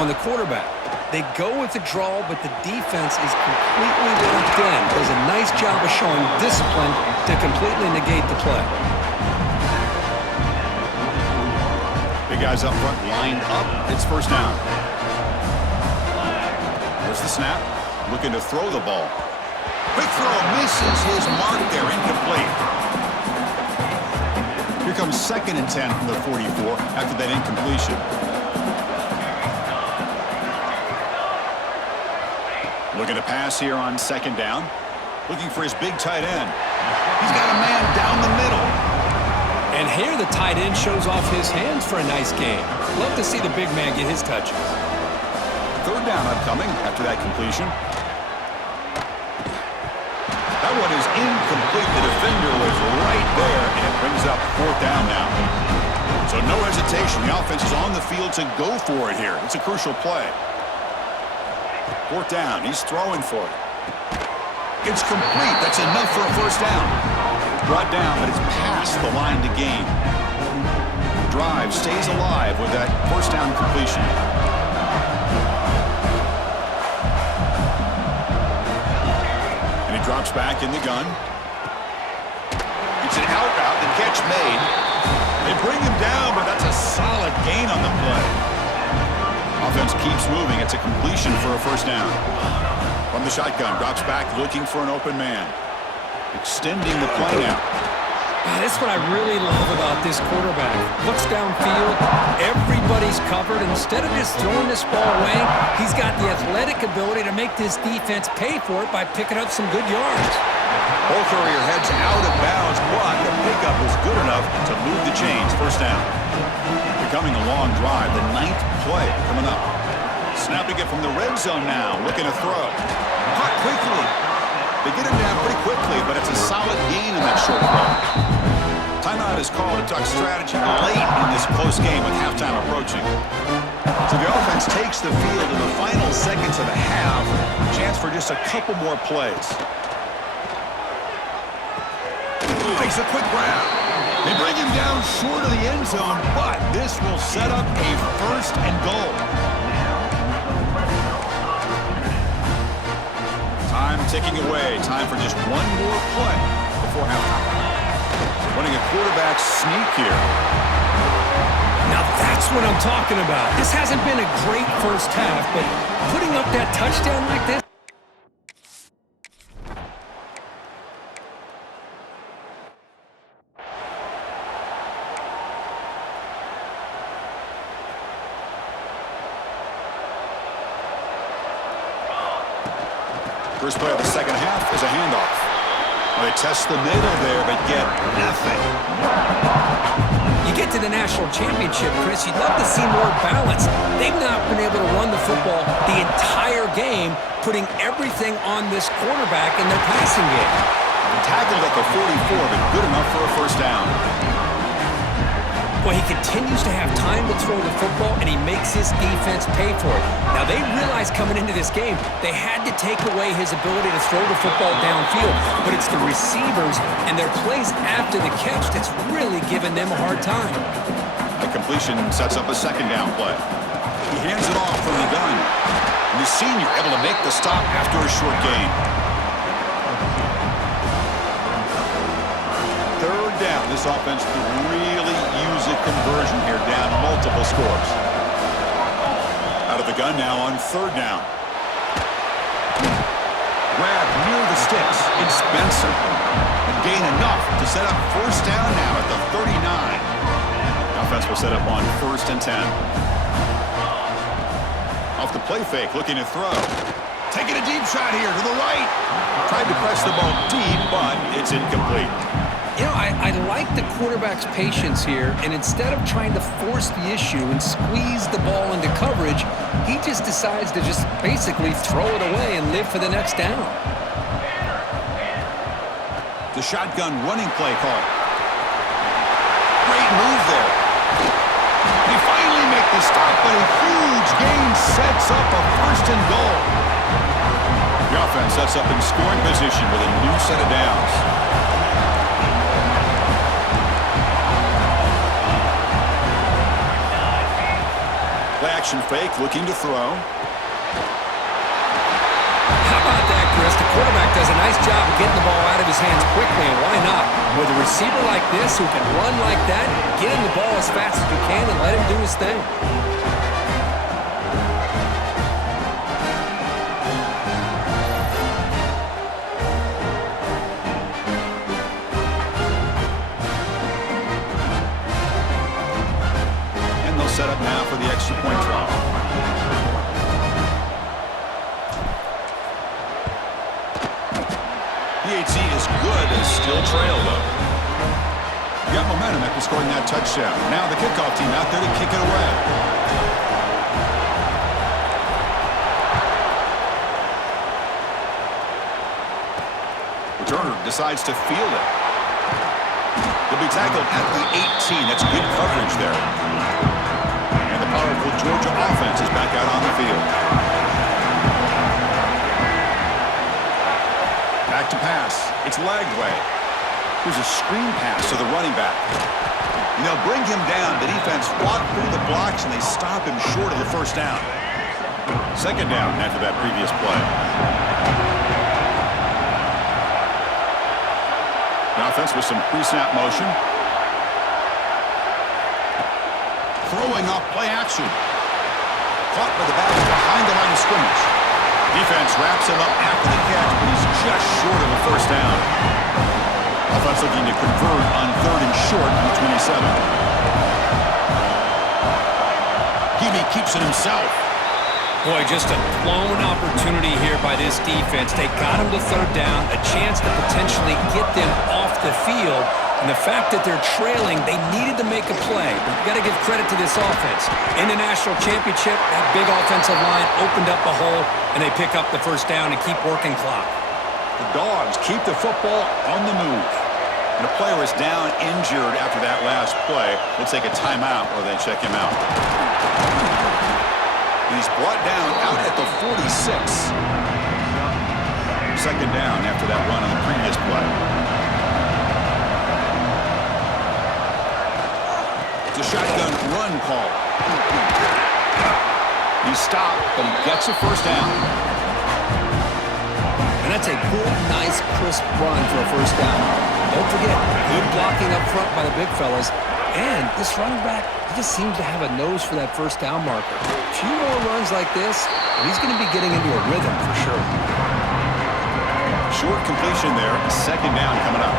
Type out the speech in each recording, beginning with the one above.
on the quarterback. They go with the draw, but the defense is completely locked in. Does a nice job of showing discipline to completely negate the play. Big guys up front lined up. It's first down. There's the snap. Looking to throw the ball. Quick throw misses his mark there. Incomplete. Here comes 2nd and 10 from the 44 after that incompletion. Looking to pass here on 2nd down. Looking for his big tight end. He's got a man down the middle. And here the tight end shows off his hands for a nice game. Love to see the big man get his touches. 3rd down upcoming after that completion. That one is incomplete. The defender was right there, and it brings up 4th down now. So no hesitation. The offense is on the field to go for it here. It's a crucial play. 4th down. He's throwing for it. It's complete. That's enough for a first down. Brought down, but it's past the line to gain. The drive stays alive with that first down completion. And he drops back in the gun. It's an out route. The catch made. They bring him down, but that's a solid gain on the play. Offense keeps moving. It's a completion for a first down. From the shotgun, drops back looking for an open man. Extending the play now. That's what I really love about this quarterback. Looks downfield, everybody's covered. Instead of just throwing this ball away, he's got the athletic ability to make this defense pay for it by picking up some good yards. Ball carrier heads out of bounds, but the pickup was good enough to move the chains. First down. Becoming a long drive, the 9th play coming up. Snapping it from the red zone now, looking to throw. Caught quickly. They get him down pretty quickly, but it's a solid gain in that short throw. Timeout is called to talk strategy late in this close game with halftime approaching. So the offense takes the field in the final seconds of the half. Chance for just a couple more plays. Makes a quick grab. They bring him down short of the end zone, but this will set up a 1st and goal. Time ticking away. Time for just one more play before halftime. Running a quarterback sneak here. Now that's what I'm talking about. This hasn't been a great first half, but putting up that touchdown like this. First play of the second half is a handoff. Well, they test the middle there, but get nothing. You get to the national championship, Chris, you'd love to see more balance. They've not been able to run the football the entire game, putting everything on this quarterback in their passing game. Tackled at the 44, but good enough for a first down. Well, he continues to have time to throw the football, and he makes his defense pay for it. Now, they realized coming into this game, they had to take away his ability to throw the football downfield, but it's the receivers and their plays after the catch that's really giving them a hard time. The completion sets up a 2nd down play. He hands it off from the gun. And the senior able to make the stop after a short gain. 3rd down. This offense could really use a conversion here, down multiple scores. Out of the gun now on 3rd down. Grab near the sticks. It's Spencer. And gain enough to set up first down now at the 39. The offense will set up on 1st and 10. Off the play fake, looking to throw. Taking a deep shot here to the right. Tried to press the ball deep, but it's incomplete. You know, I like the quarterback's patience here, and instead of trying to force the issue and squeeze the ball into coverage, he just decides to just basically throw it away and live for the next down. The shotgun running play call. Great move there. They finally make the stop, but a huge gain sets up a 1st and goal. The offense sets up in scoring position with a new set of downs. Play Action fake, looking to throw. How about that, Chris? The quarterback does a nice job of getting the ball out of his hands quickly, and why not? With a receiver like this who can run like that, get him the ball as fast as you can and let him do his thing. And they'll set up now for the extra point try. PAT is good, as still trail, though. Got momentum after scoring that touchdown. Now the kickoff team out there to kick it away. Returner decides to field it. He'll be tackled at the 18. That's good coverage there. And the powerful Georgia offense is back out on the field. Back to pass. It's Lagway. Here's a screen pass to the running back. And they'll bring him down. The defense fought through the blocks, and they stop him short of the first down. Second down after that previous play. The offense with some pre-snap motion. Throwing off play action. Caught by the back behind the line of scrimmage. Defense wraps him up after the catch, but he's just short of a first down. Offense looking to convert on 3rd and short from 27. Heaney keeps it himself. Boy, just a blown opportunity here by this defense. They got him to 3rd down, a chance to potentially get them off the field. And the fact that they're trailing, they needed to make a play. But you got to give credit to this offense. In the national championship, that big offensive line opened up a hole, and they pick up the first down and keep working clock. The Dogs keep the football on the move. And a player is down injured after that last play. They'll take a timeout or they check him out. He's brought down out at the 46. Second down after that run on the previous play. It's a shotgun run call. He stopped, but he gets a first down. And that's a good, nice, crisp run for a first down. Don't forget, good blocking up front by the big fellas. And this running back, he just seems to have a nose for that first down marker. A few more runs like this, and he's going to be getting into a rhythm for sure. Short completion there. Second down coming up.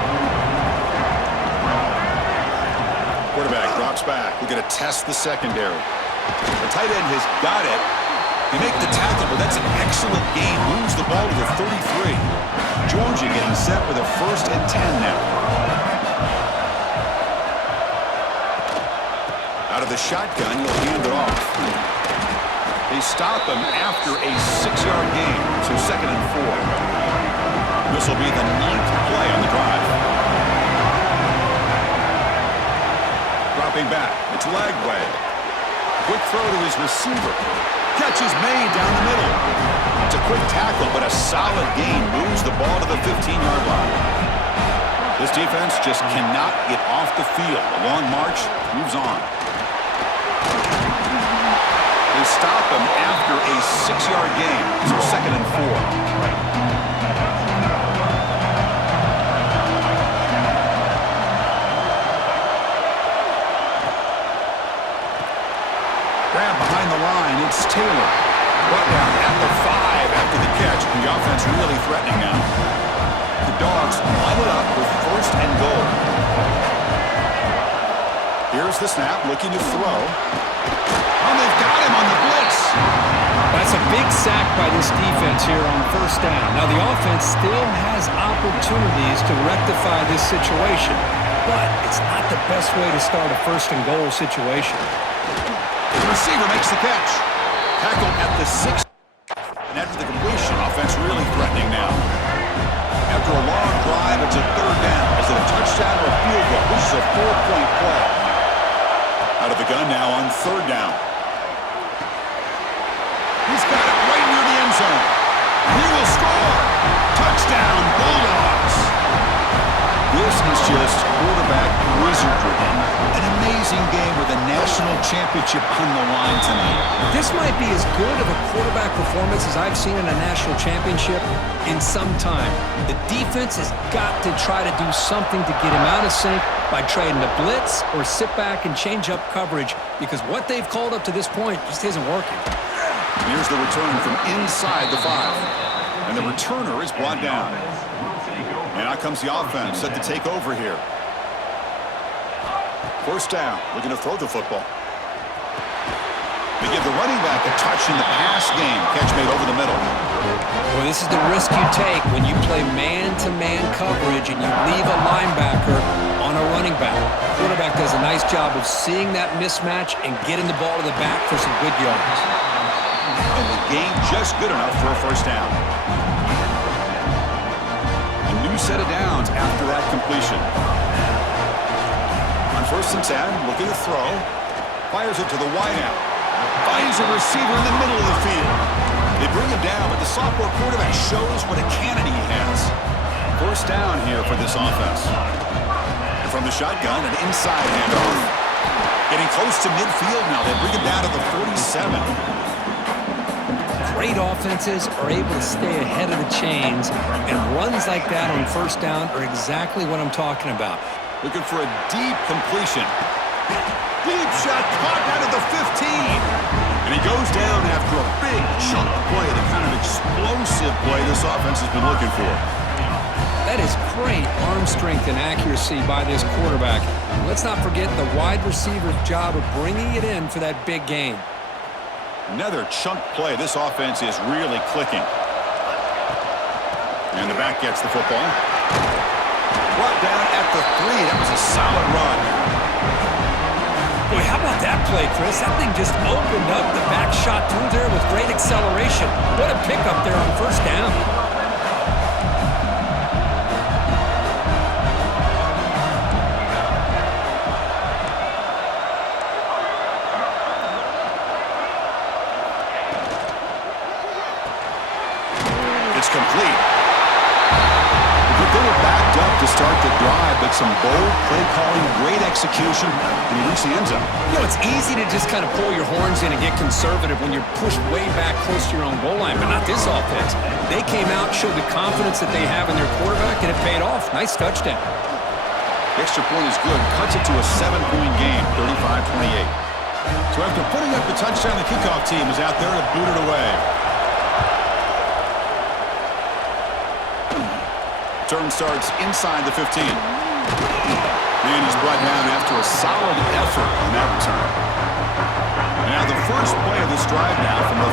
Quarterback drops back. We're going to test the secondary. The tight end has got it. They make the tackle, but that's an excellent gain. Moves the ball to the 33. Georgia getting set with a 1st and 10 now. Out of the shotgun, he'll hand it off. They stop him after a 6-yard gain, so 2nd and 4. This will be the 9th play on the drive. Dropping back, it's Lagway. Quick throw to his receiver. Catch is made down the middle. It's a quick tackle, but a solid gain moves the ball to the 15-yard line. This defense just cannot get off the field. The long march moves on. They stop him after a 6-yard gain, so 2nd and 4. Behind the line, it's Taylor. Brought down at the 5 after the catch. The offense really threatening now. The Dogs line it up with 1st and goal. Here's the snap, looking to throw. Oh, they've got him on the blitz. That's a big sack by this defense here on 1st down. Now, the offense still has opportunities to rectify this situation, but it's not the best way to start a 1st and goal situation. The receiver makes the catch. Tackled at the 6. And after the completion, offense really threatening now. After a long drive, it's a 3rd down. Is it a touchdown or a field goal? This is a 4-point play. Out of the gun now on 3rd down. He's got it right near the end zone. He will score. Touchdown, Bulldogs. This is just quarterback super. An amazing game with a national championship on the line tonight. This might be as good of a quarterback performance as I've seen in a national championship in some time. The defense has got to try to do something to get him out of sync by trading the blitz or sit back and change up coverage, because what they've called up to this point just isn't working. Here's the return from inside the 5. And the returner is brought down. And out comes the offense set to take over here. First down, looking to throw the football. They give the running back a touch in the pass game. Catch made over the middle. Well, this is the risk you take when you play man-to-man coverage and you leave a linebacker on a running back. The quarterback does a nice job of seeing that mismatch and getting the ball to the back for some good yards. And the game just good enough for a first down. A new set of downs after that completion. On 1st and 10, looking to throw. Fires it to the wideout. Finds a receiver in the middle of the field. They bring him down, but the sophomore quarterback shows what a cannon he has. First down here for this offense. And from the shotgun, an inside handoff. Getting close to midfield now. They bring him down to the 47. Great offenses are able to stay ahead of the chains, and runs like that on first down are exactly what I'm talking about. Looking for a deep completion. Deep shot caught out of the 15. And he goes down after a big chunk play, the kind of explosive play this offense has been looking for. That is great arm strength and accuracy by this quarterback. Let's not forget the wide receiver's job of bringing it in for that big game. Another chunk play. This offense is really clicking. And the back gets the football. Brought down at the 3. That was a solid run. Boy, how about that play, Chris? That thing just opened up the back shot through there with great acceleration. What a pickup there on first down. Complete. They were backed up to start the drive, but some bold play calling, great execution, and he reached the end zone. You know, it's easy to just kind of pull your horns in and get conservative when you're pushed way back close to your own goal line, but not this offense. They came out, showed the confidence that they have in their quarterback, and it paid off. Nice touchdown. The extra point is good. Cuts it to a 7-point game, 35-28. So after putting up the touchdown, the kickoff team is out there to boot it away. Turn starts inside the 15. And he's brought down after a solid effort on that return. And now the first play of this drive now from the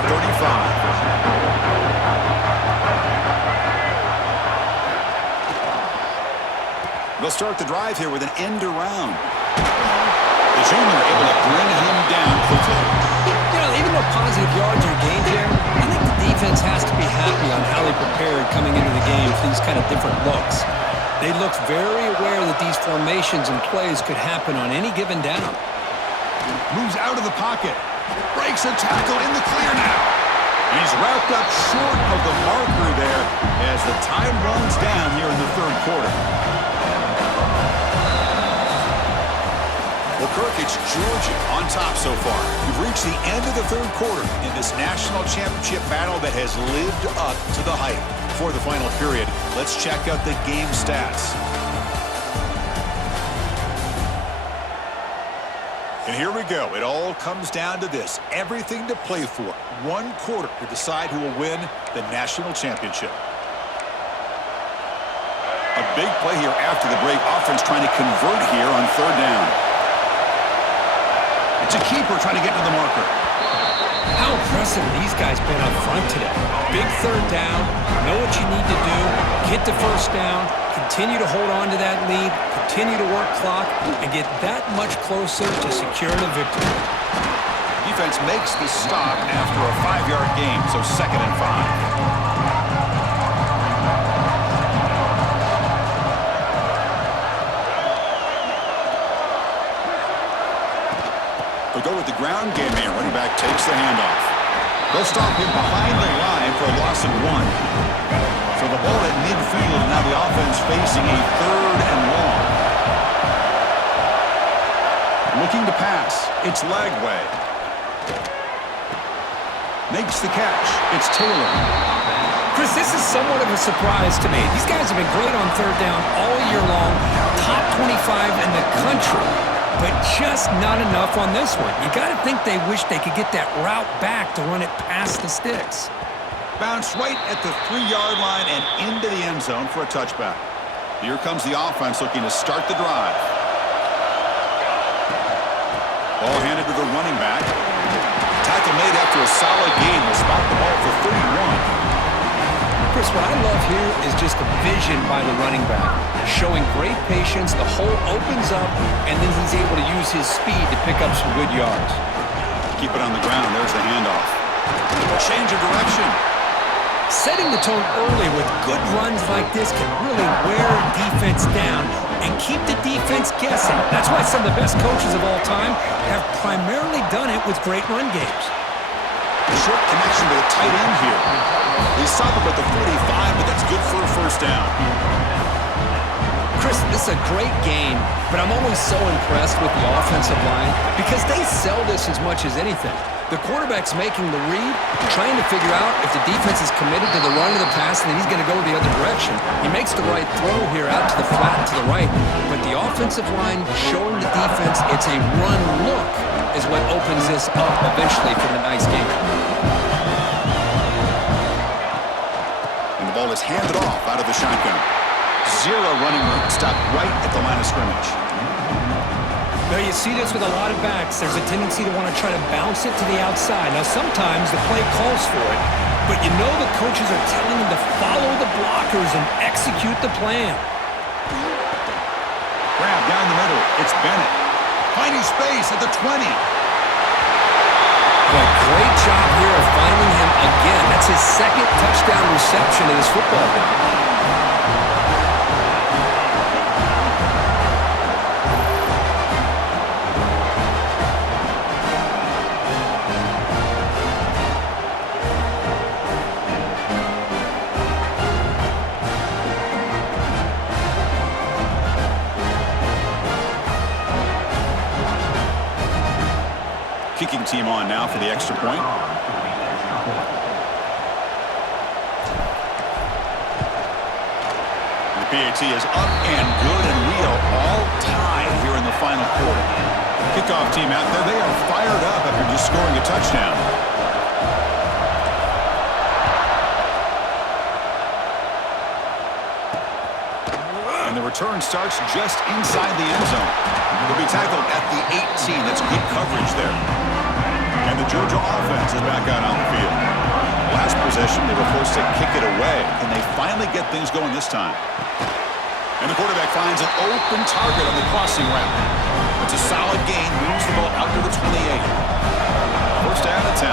35. They'll start the drive here with an end around. The junior able to bring him down quickly. You know, even though positive yards are gained here, I think the defense has to be happy on how they prepared coming into the game for these kind of different looks. They looked very aware that these formations and plays could happen on any given down. Moves out of the pocket. Breaks a tackle in the clear now. He's wrapped up short of the marker there as the time runs down here in the third quarter. Well, Kirk, it's Georgia on top so far. We've reached the end of the third quarter in this national championship battle that has lived up to the hype. Before the final period, let's check out the game stats. And here we go. It all comes down to this. Everything to play for. One quarter to decide who will win the national championship. A big play here after the break. Offense trying to convert here on third down. It's a keeper trying to get to the marker. How impressive these guys been up front today. Big third down, know what you need to do, get the first down, continue to hold on to that lead, continue to work clock, and get that much closer to securing a victory. Defense makes the stop after a 5-yard gain, so 2nd and 5. They'll go with the ground game here. Running back takes the handoff. They'll stop him behind the line for a loss of 1. So the ball at midfield, and now the offense facing a 3rd and long. Looking to pass. It's Lagway. Makes the catch. It's Taylor. Chris, this is somewhat of a surprise to me. These guys have been great on third down all year long, top 25 in the country, but just not enough on this one. You got to think they wish they could get that route back to run it past the sticks. Bounce right at the 3-yard line and into the end zone for a touchback. Here comes the offense looking to start the drive. Ball handed to the running back. Tackle made after a solid gain. Will spot the ball for 31. Chris, what I love here is just the vision by the running back. Showing great patience, the hole opens up, and then he's able to use his speed to pick up some good yards. Keep it on the ground. There's the handoff. Change of direction. Setting the tone early with good runs like this can really wear a defense down and keep the defense guessing. That's why some of the best coaches of all time have primarily done it with great run games. Short connection to the tight end here. They stop up at the 45, but that's good for a first down. Chris, this is a great game, but I'm always so impressed with the offensive line because they sell this as much as anything. The quarterback's making the read, trying to figure out if the defense is committed to the run or the pass, and then he's going to go the other direction. He makes the right throw here out to the flat to the right, but the offensive line showing the defense it's a run look is what opens this up eventually for the nice game. And the ball is handed off out of the shotgun. Zero running room, stopped right at the line of scrimmage. Now, you see this with a lot of backs. There's a tendency to want to try to bounce it to the outside. Now, sometimes the play calls for it, but you know the coaches are telling them to follow the blockers and execute the plan. Grab down the middle. It's Bennett. Finding space at the 20. But great job here of finding him again. That's his second touchdown reception of this football game. Kicking team on now for the extra point. The PAT is up and good, and we are all tied here in the final quarter. Kickoff team out there. They are fired up after just scoring a touchdown. And the return starts just inside the end zone. He'll be tackled at the 18. That's good coverage there. And the Georgia offense is back out on the field. Last possession, they were forced to kick it away. Can they finally get things going this time? And the quarterback finds an open target on the crossing route. It's a solid gain, moves the ball out to the 28. First down at 10.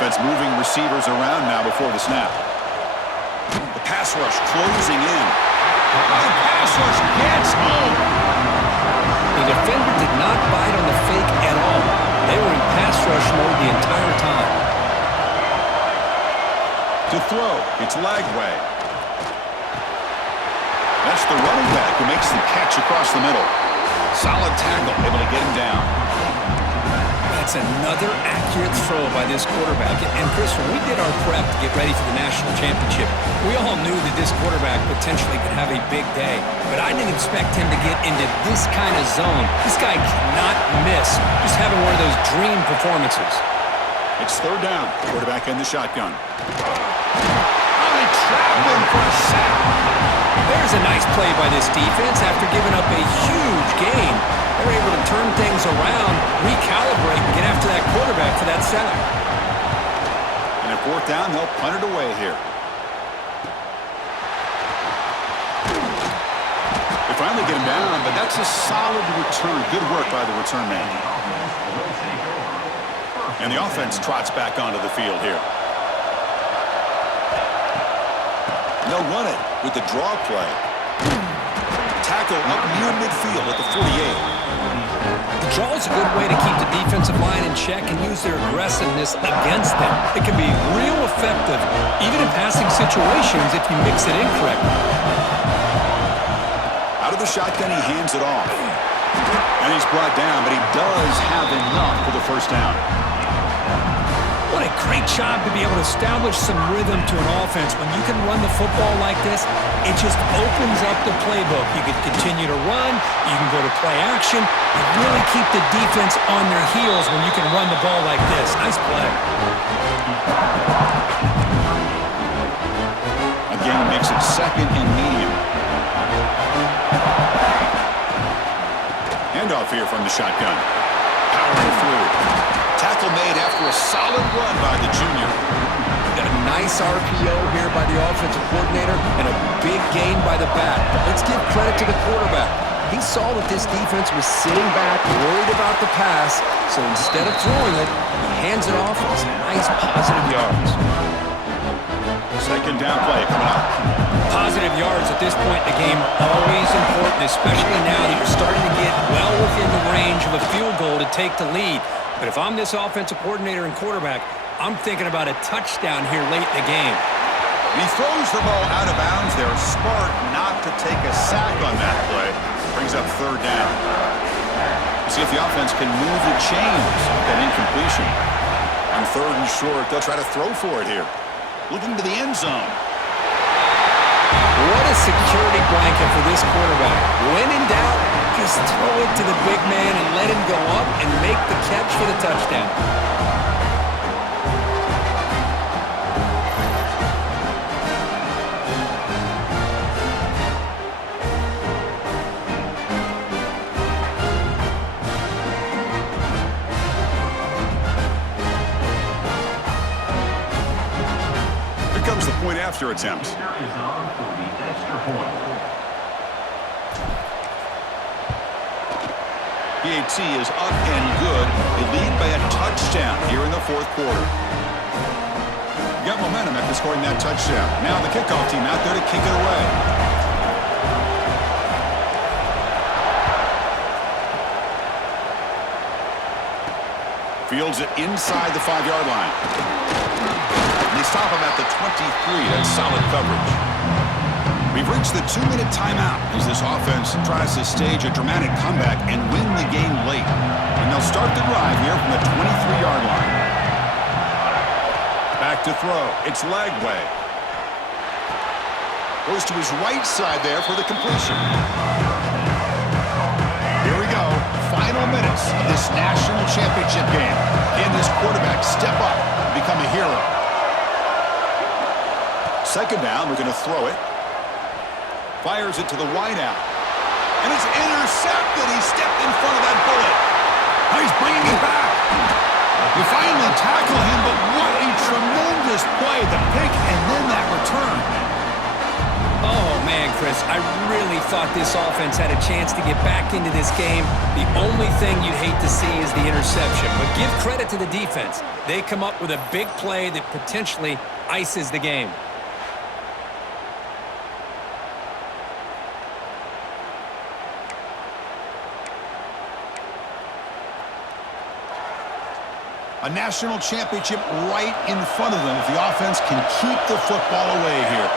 Offense moving receivers around now before the snap. The pass rush closing in. The pass rush gets home. The defender did not bite on the fake at all. They were in pass rush mode the entire time. To throw, it's Lagway. That's the running back who makes the catch across the middle. Solid tackle, able to get him down. That's another accurate throw by this quarterback. And Chris, when we did our prep to get ready for the national championship, we all knew that this quarterback potentially could have a big day. But I didn't expect him to get into this kind of zone. This guy cannot miss. Just having one of those dream performances. It's third down. Quarterback in the shotgun. They trapped him for a sack. There's a nice play by this defense after giving up a huge gain. They're able to turn things around, recalibrate, and get after that quarterback for that sack. And at fourth down, they'll punt it away here. They finally get him down, but that's a solid return. Good work by the return man. And the offense trots back onto the field here. They'll run it with the draw play. Tackle up near midfield at the 48. The draw is a good way to keep the defensive line in check and use their aggressiveness against them. It can be real effective, even in passing situations, if you mix it in correctly. Out of of the shotgun, he hands it off. And he's brought down, but he does have enough for the first down. What a great job to be able to establish some rhythm to an offense. When you can run the football like this, it just opens up the playbook. You can continue to run. You can go to play action. You really keep the defense on their heels when you can run the ball like this. Nice play. Again, makes it second and medium. Handoff here from the shotgun. Powering through. Tackle made after a solid run by the junior. A nice RPO here by the offensive coordinator and a big gain by the back. Let's give credit to the quarterback. He saw that this defense was sitting back, worried about the pass, so instead of throwing it, he hands it off for some nice positive yards. Second down play coming up. Positive yards at this point in the game are always important, especially now that you're starting to get well within the range of a field goal to take the lead. But if I'm this offensive coordinator and quarterback, I'm thinking about a touchdown here late in the game. He throws the ball out of bounds there. Smart not to take a sack on that play. Brings up third down. See if the offense can move the chains with that incompletion. On third and short, they'll try to throw for it here. Looking to the end zone. What a security blanket for this quarterback. When in doubt, just throw it to the big man and let him go up and make the catch for the touchdown. Here comes the point after attempt. PAT is up and good. They lead by a touchdown here in the fourth quarter. Got momentum after scoring that touchdown. Now the kickoff team out there to kick it away. Fields it inside the 5-yard line. And they stop him at the 23. That's solid coverage. We've reached the 2-minute timeout as this offense tries to stage a dramatic comeback and win the game late. And they'll start the drive here from the 23-yard line. Back to throw. It's Lagway. Goes to his right side there for the completion. Here we go. Final minutes of this national championship game. Can this quarterback step up and become a hero? Second down, we're going to throw it. Fires it to the wideout. And it's intercepted. He stepped in front of that bullet. Now he's bringing it back. We finally tackle him, but what a tremendous play. The pick and then that return. Oh, man, Chris, I really thought this offense had a chance to get back into this game. The only thing you'd hate to see is the interception. But give credit to the defense. They come up with a big play that potentially ices the game. A national championship right in front of them if the offense can keep the football away here.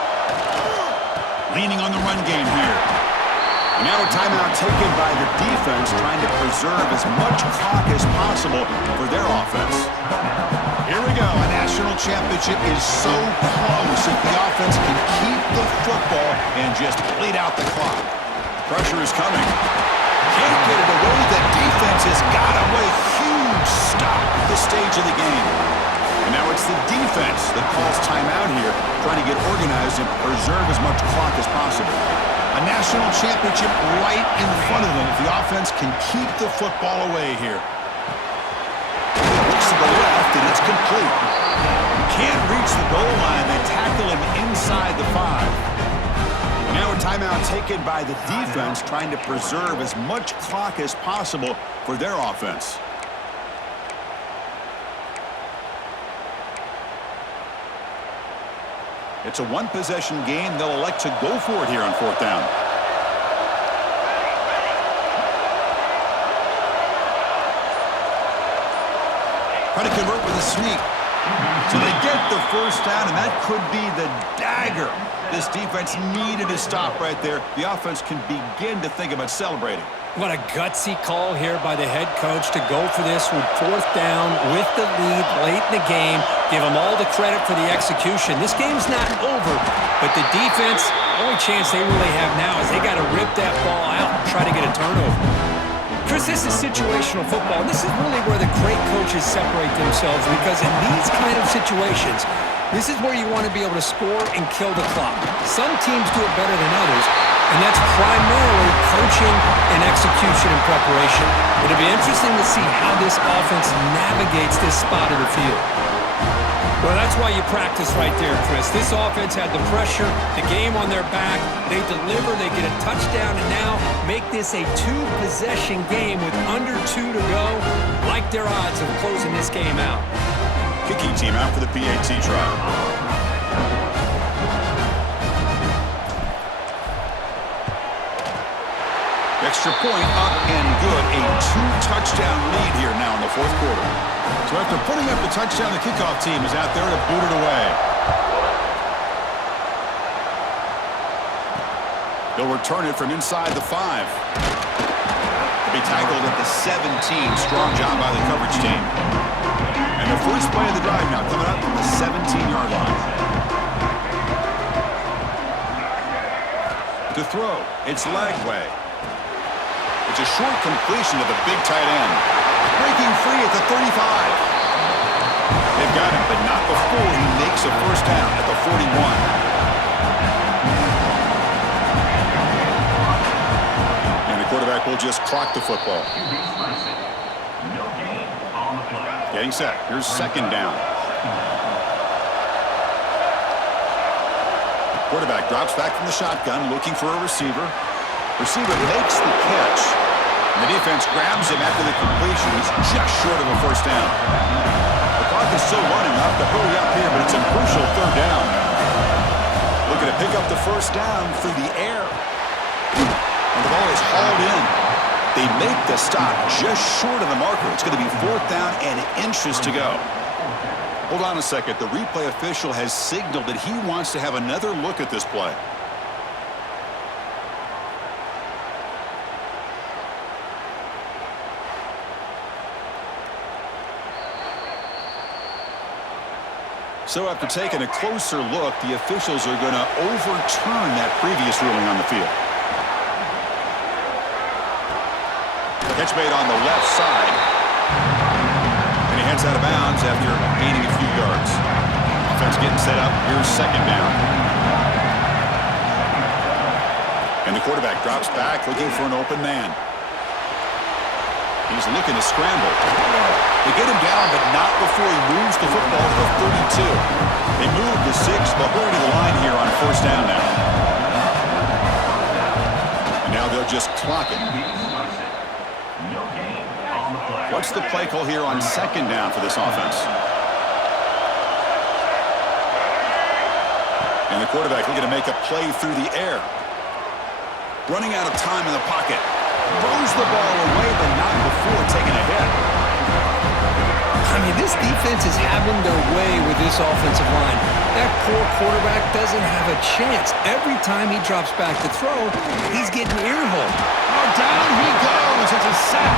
Leaning on the run game here. And now a timeout taken by the defense trying to preserve as much clock as possible for their offense. Here we go. A national championship is so close if the offense can keep the football and just bleed out the clock. Pressure is coming. Can't get it away. The defense has got away. Huge stop at this stage of the game. And now it's the defense that calls timeout here, trying to get organized and preserve as much clock as possible. A national championship right in front of them if the offense can keep the football away here. Looks to the left, and it's complete. Can't reach the goal line. They tackle him inside the 5. Now a timeout taken by the defense, trying to preserve as much clock as possible for their offense. It's a one-possession game. They'll elect to go for it here on fourth down. Try to convert with a sneak. So they get the first down, and that could be the dagger This defense needed to stop right there. The offense can begin to think about celebrating. What a gutsy call here by the head coach to go for this with 4th down with the lead late in the game. Give them all the credit for the execution. This game's not over, but the defense, the only chance they really have now is they got to rip that ball out and try to get a turnover. Chris, this is situational football. This is really where the great coaches separate themselves, because in these kind of situations, this is where you want to be able to score and kill the clock. Some teams do it better than others, and that's primarily coaching and execution and preparation. It'll be interesting to see how this offense navigates this spot of the field. Well, that's why you practice right there, Chris. This offense had the pressure, the game on their back. They deliver, they get a touchdown, and now make this a 2-possession game with under 2 to go. Like their odds of closing this game out. Kicking team out for the PAT trial. Extra point up and good. A 2-touchdown lead here now in the 4th quarter. So after putting up the touchdown, the kickoff team is out there to boot it away. They'll return it from inside the 5. They'll be tackled at the 17. Strong job by the coverage team. And the first play of the drive now coming up from the 17-yard line. To throw, it's Lagway. It's a short completion to the big tight end. Breaking free at the 35. They've got him, but not before he makes a first down at the 41. And the quarterback will just clock the football. Getting set. Here's 2nd down. Quarterback drops back from the shotgun, looking for a receiver. Receiver makes the catch. And the defense grabs him after the completion. He's just short of a first down. The clock is still running. Off to hurry up here, but it's a crucial 3rd down. Looking to pick up the first down through the air. And the ball is hauled in. They make the stop just short of the marker. It's going to be 4th down and inches to go. Hold on a second. The replay official has signaled that he wants to have another look at this play. So after taking a closer look, the officials are going to overturn that previous ruling on the field. Catch made on the left side. And he heads out of bounds after gaining a few yards. Offense getting set up. Here's 2nd down. And the quarterback drops back looking for an open man. He's looking to scramble. They get him down, but not before he moves the football to the 32. They move the 6. They'll hurry to the line here on 1st down now. And now they'll just clock it. What's the play call here on 2nd down for this offense? And the quarterback looking to make a play through the air. Running out of time in the pocket. Throws the ball away, but not before taking a hit. I mean, this defense is having their way with this offensive line. That poor quarterback doesn't have a chance. Every time he drops back to throw, he's getting earholed. Oh, down he goes. It's a sack.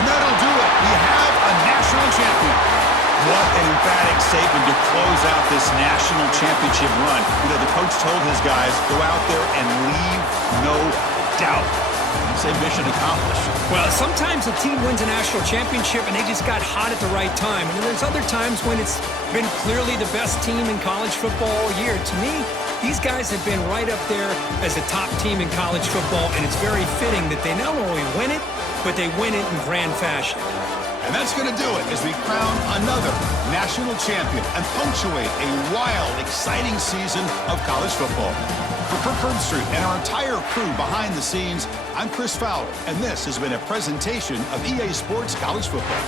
And that'll do it. We have a national champion. What an emphatic statement to close out this national championship run. You know, the coach told his guys, go out there and leave no doubt. Say mission accomplished. Well, sometimes a team wins a national championship and they just got hot at the right time. And then there's other times when it's been clearly the best team in college football all year. To me, these guys have been right up there as the top team in college football, and it's very fitting that they not only win it, but they win it in grand fashion. And that's going to do it as we crown another national champion and punctuate a wild, exciting season of college football. For Kirk Herbstreit and our entire crew behind the scenes, I'm Chris Fowler, and this has been a presentation of EA Sports College Football.